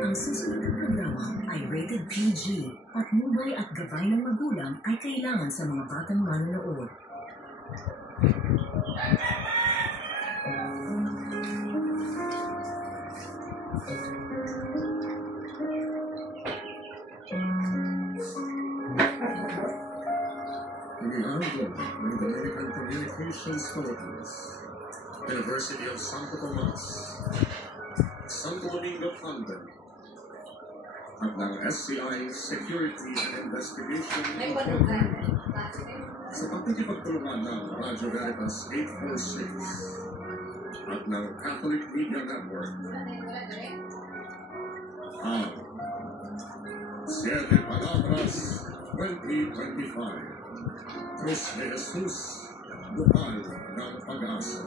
Ang susunod na programa ay rated PG. Patnubay at gabay ng magulang ay kailangan sa mga batang manonood. Inihago ng Dominican Communications Philippines, University of Santo Tomas, Santo Domingo Convent, at ng SCI Security and Investigation sa pagkikipagtulungan ng Radyo Veritas 846 at ng Catholic Media Network. Ang 7 Palabras 2025, Cruz de Jesus, Bukal ng Pag-asa.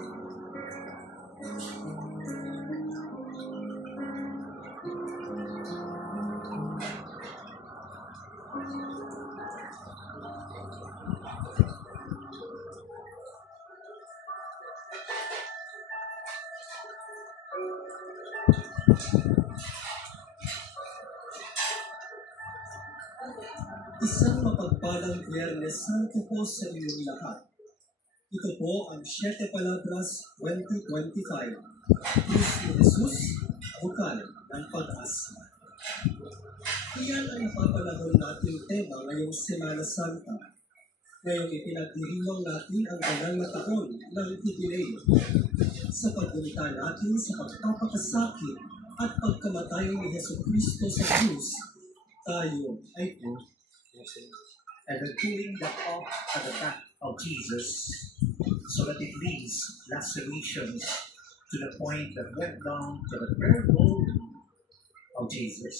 Isang mapagpalang Biyernes Santo po sa inyong lahat. Ito po ang 7 Palabras 2025. Cruz de Jesus, Bukal ng Pag-asa. Iyan ang napapanahon nating tema ngayong Semana Santa. Ngayong ipinagdiriwang natin ang banal na taon ng Jubileo. Sa paggunita natin sa pagpapakasakit at pagkamatay ni Jesucristo sa krus, tayo ay and the doing the off at the back of Jesus, so that it leaves lacerations to the point that went down to the very bone of Jesus.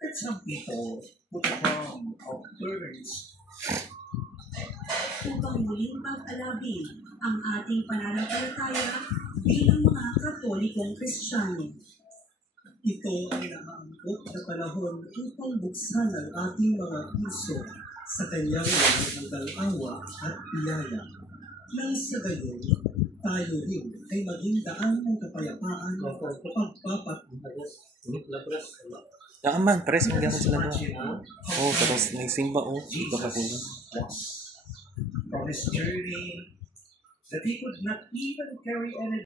And some people put a crown of thorns Upang muling pag-alabi ang ating pananampalataya bilang mga Katolikong Kristiyano. Ito ang naaangkop na panahon upang buksan ang ating mga puso sa kanyang hanggang awa at biyaya. Nang sa gayon, tayo rin ay maging daan ng kapayapaan at Yaman, pares mo gano'n sila doon. Oh, tapos nagsimba, oh. Pagkakulang. from his journey that he could not even carry any